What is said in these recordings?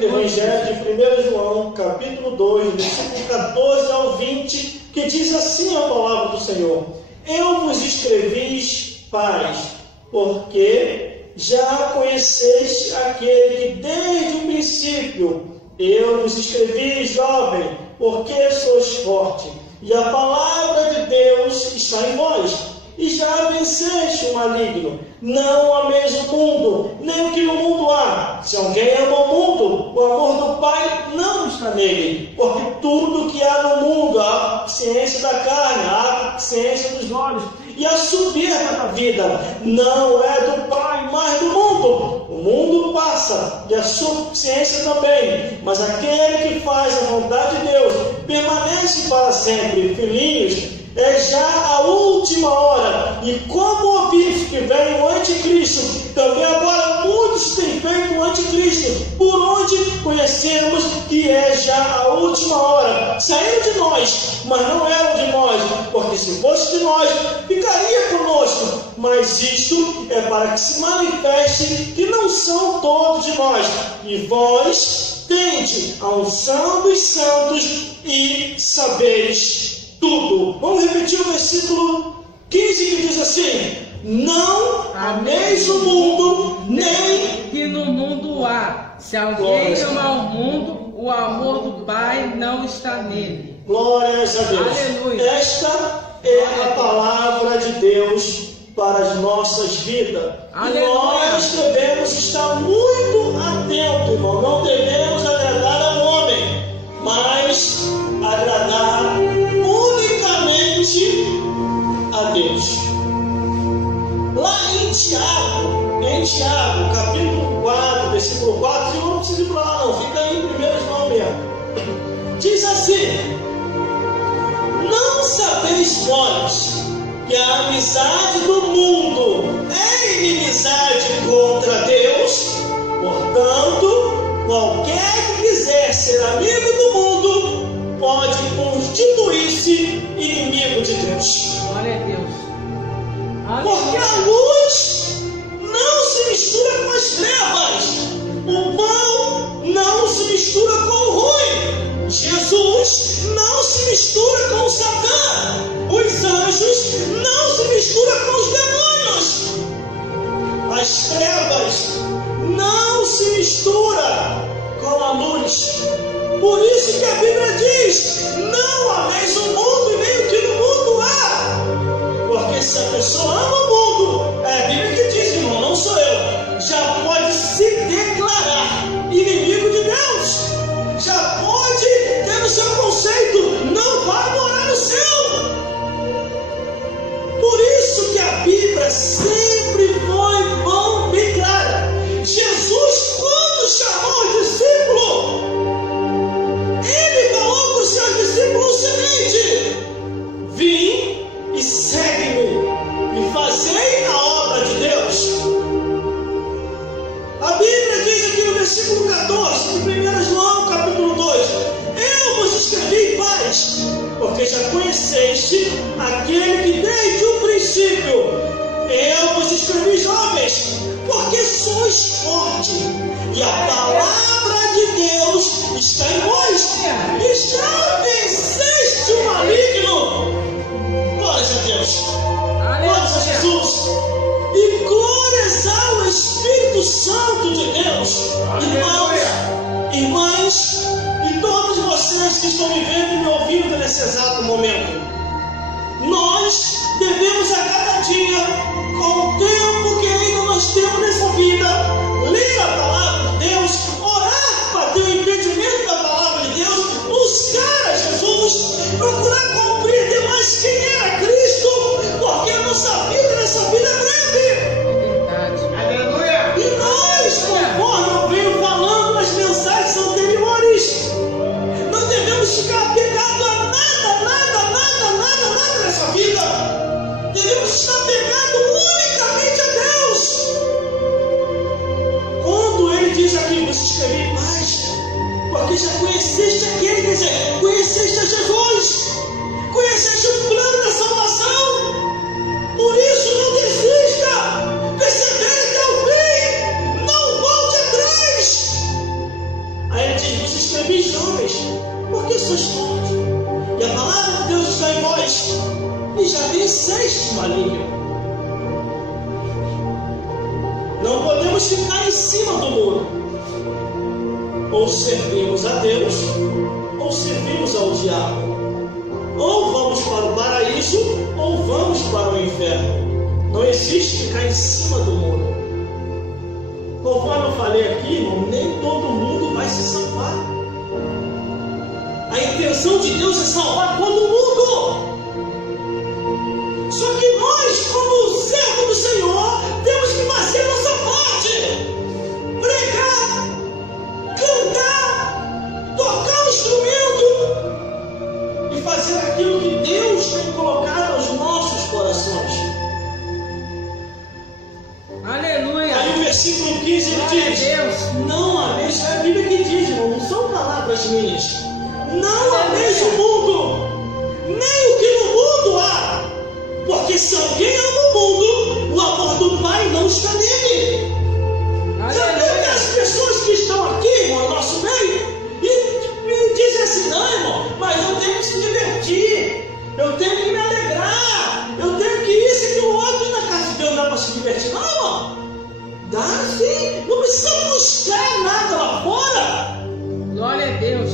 Evangelho de 1 João, capítulo 2, versículo 14 ao 20, que diz assim a palavra do Senhor: Eu vos escrevi, pais, porque já conheceis aquele que desde o princípio. Eu vos escrevi, jovem, porque sois forte, e a palavra de Deus está em vós, e já venceste o maligno. Não ameis o mundo, nem o que no mundo há. Se alguém ama o mundo, o amor do Pai não está nele. Porque tudo que há no mundo, a ciência da carne, a ciência dos olhos e a soberba da vida, não é do Pai, mas do mundo. O mundo passa e a sua ciência também, mas aquele que faz a vontade de Deus permanece para sempre. Filhinhos, é já a última hora, e como ouviste que vem o anticristo, também agora muitos têm feito o anticristo, por onde conhecemos que é já a última hora. Saiu de nós, mas não eram de nós, porque se fosse de nós, ficaria conosco. Mas isto é para que se manifeste que não são todos de nós, e vós tendes a unção dos santos e sabeis tudo. Vamos repetir o versículo 15, que diz assim: Não ameis o mundo, nem que no mundo há. Se alguém ama o mundo, o amor do Pai não está nele. Glórias a Deus. Aleluia. Esta é a palavra de Deus para as nossas vidas. Aleluia. E nós devemos estar muito atentos, irmão. Não devemos agradar ao homem, mas agradar unicamente a Deus. Lá em Tiago, capítulo 4, versículo 4, eu não preciso ir para lá não, fica aí em 1 João mesmo. Diz assim: Não sabeis vós que a amizade do mundo é inimizade contra Deus? Portanto, qualquer que quiser ser amigo do mundo pode constituir-se inimigo de Deus. Glória a Deus. Porque a luz não se mistura com as trevas, o bom não se mistura com o ruim, Jesus não se mistura com o Satã, os anjos não se misturam com os demônios, as trevas não se misturam com a luz. Por isso que a Bíblia diz: Não ameis o mundo e nem o que no mundo há. Porque se a pessoa ama o mundo, é a Bíblia que diz, irmão, não sou eu, já pode se declarar inimigo de Deus. Já pode ter no seu conceito: não vai morar no céu. Por isso que a Bíblia sempre foi bom bem clara. Jesus, quando chamou os discípulos, ele falou para os seus discípulos o seguinte: Vim e segue-me, e fazei a obra de Deus. A Bíblia diz aqui no versículo 14 de 1 João, capítulo 2: Eu vos escrevi, pais, porque já conheceste aquele que desde o princípio. Eu vos escrevi, jovens, porque sois forte, e a palavra de Deus está em vós, e já venceste o maligno. Glórias a Deus, glórias a Jesus, e glórias ao Espírito Santo de Deus. Irmãos, irmãs, e todos vocês que estão me vendo e me ouvindo nesse exato momento, nós devemos a cada dia, com o tempo que ainda nós temos nessa vida, ler a palavra de Deus, orar para ter o entendimento da palavra de Deus, buscar a Jesus, procurar compreender mais quem é Cristo, porque a nossa vida nessa vida é breve. Aleluia. E nós, conforme eu venho falando nas mensagens anteriores, não devemos ficar apegados a nada nessa vida. Devemos estar apegados unicamente a Deus. Quando ele diz aqui: Vos escrevi, pais, porque já conheceste aquele, quer dizer, conheceste a Jesus, conheceste o plano da salvação. Por isso não desista, persevere até o fim, não volte atrás. escrevi jovens, porque sois fortes, e a palavra de Deus está em vós, e já venceste o maligno. Não podemos ficar em cima do muro. Ou servimos a Deus, ou servimos ao diabo. Ou vamos para o paraíso, ou vamos para o inferno. Não existe ficar em cima do muro. Conforme eu falei aqui, irmão, nem todo mundo vai se salvar. A intenção de Deus é salvar todo mundo. Só que nós, como servo do Senhor, temos que fazer nossa parte. Pregar, cantar, tocar o instrumento e fazer aquilo que Deus tem colocado aos nossos corações. Aleluia. Aí o versículo 15 ele diz: Deus. Não ameis, é a Bíblia que diz, irmão, não são palavras minhas. Não ameis o mundo, nem o que no mundo há. Porque se alguém ama o mundo, o amor do Pai não está nele. Já viu que as pessoas que estão aqui, irmão, no nosso meio, e dizem assim: não, irmão, mas eu tenho que se divertir, eu tenho que me alegrar, eu tenho que isso e aquilo outro, e na casa de Deus não dá para se divertir, não, irmão? Dá sim, não precisa buscar nada lá fora. Glória a Deus.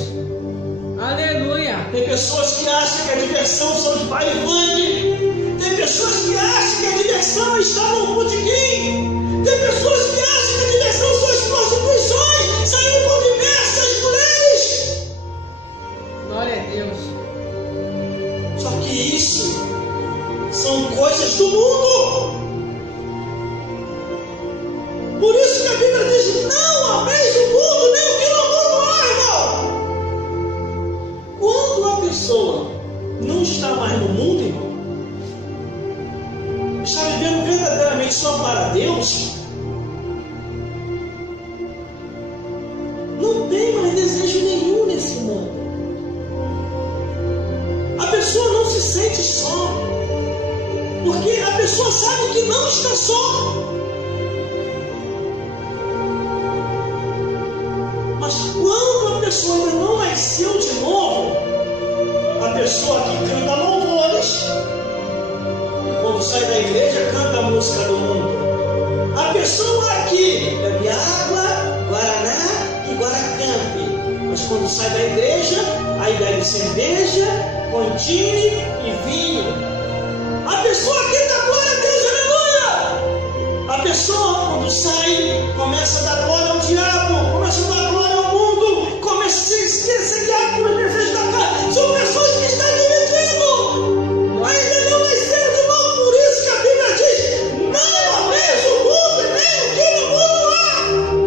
Aleluia. Tem pessoas que acham que a diversão são de baile funk. Tem pessoas que acham que a diversão está no botequim. Tem pessoas que acham que a diversão são as prostituições, sair com diversas mulheres. Glória a Deus. Só que isso são coisas do mundo. Por isso que a Bíblia diz: não ameis o mundo, nem o que no mundo há, irmão. Quando uma pessoa não está mais no mundo, irmão, está vivendo verdadeiramente só para Deus, não tem mais desejo nenhum nesse mundo. A pessoa não se sente só, porque a pessoa sabe que não está só. Mas quando a pessoa ainda não nasceu de novo, a pessoa que canta louvores, quando sai da igreja, canta a música do mundo. A pessoa aqui bebe água, guaraná e guaracampe. Mas quando sai da igreja, aí bebe cerveja, contine e vinho. A pessoa aqui dá glória a Deus, aleluia! A pessoa, quando sai, começa a dar glória ao diabo, começa a dar glória ao mundo, começa a se esquecer aquilo que deseja da carne. São pessoas que estão dividindo. Ainda não nasceram de novo, por isso que a Bíblia diz: não ameis o mundo, nem o que no mundo há.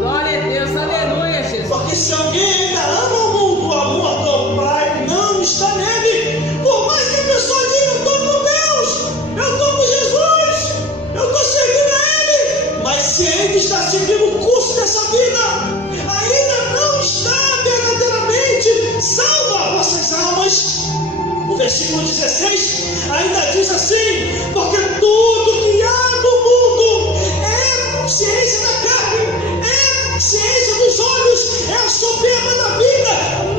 Glória a Deus, aleluia, Jesus. Porque se alguém ainda ama o mundo, o amor do Pai não está nele. Por mais que a pessoa diga: eu estou com Deus, eu estou com Jesus, eu estou servindo a Ele, mas se ele está seguindo o curso dessa vida, ainda não está verdadeiramente salva vossas almas. O versículo 16 ainda diz assim: porque tudo que há no mundo é ciência da carne, é ciência dos olhos, é a soberba da vida,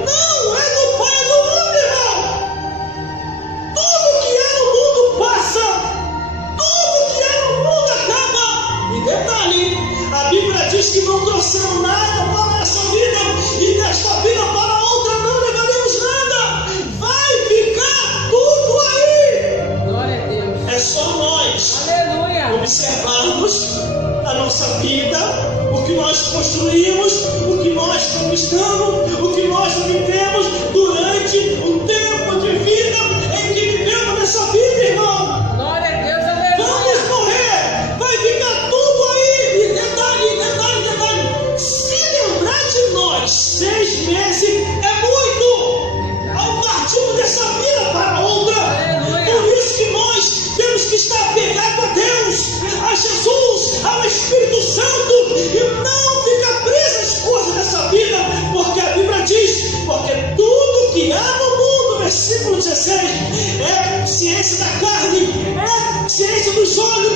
não é do Pai do mundo, irmão. Tudo que há no mundo passa, tudo que há no mundo acaba. E detalhe, a Bíblia diz que não trouxemos nada para essa vida, e desta vida para outra não levaremos nada. Vai ficar tudo aí. Glória a Deus. É só nós Aleluia. observarmos a nossa vida, o que nós construímos, o que nós conquistamos, o que nós vivemos durante um tempo de vida em que vivemos nessa vida, irmão. Glória a Deus, aleluia. Vamos morrer, vai ficar tudo aí. E detalhe, se lembrar de nós 6 meses é muito, ao partirmos dessa vida para outra. Aleluia. Por isso que nós temos que estar apegados a Deus, a Jesus, ao Espírito Santo, e não ficar preso às coisas dessa vida, porque a Bíblia diz: porque tudo que há no mundo, versículo 16, é ciência da carne, é ciência dos olhos,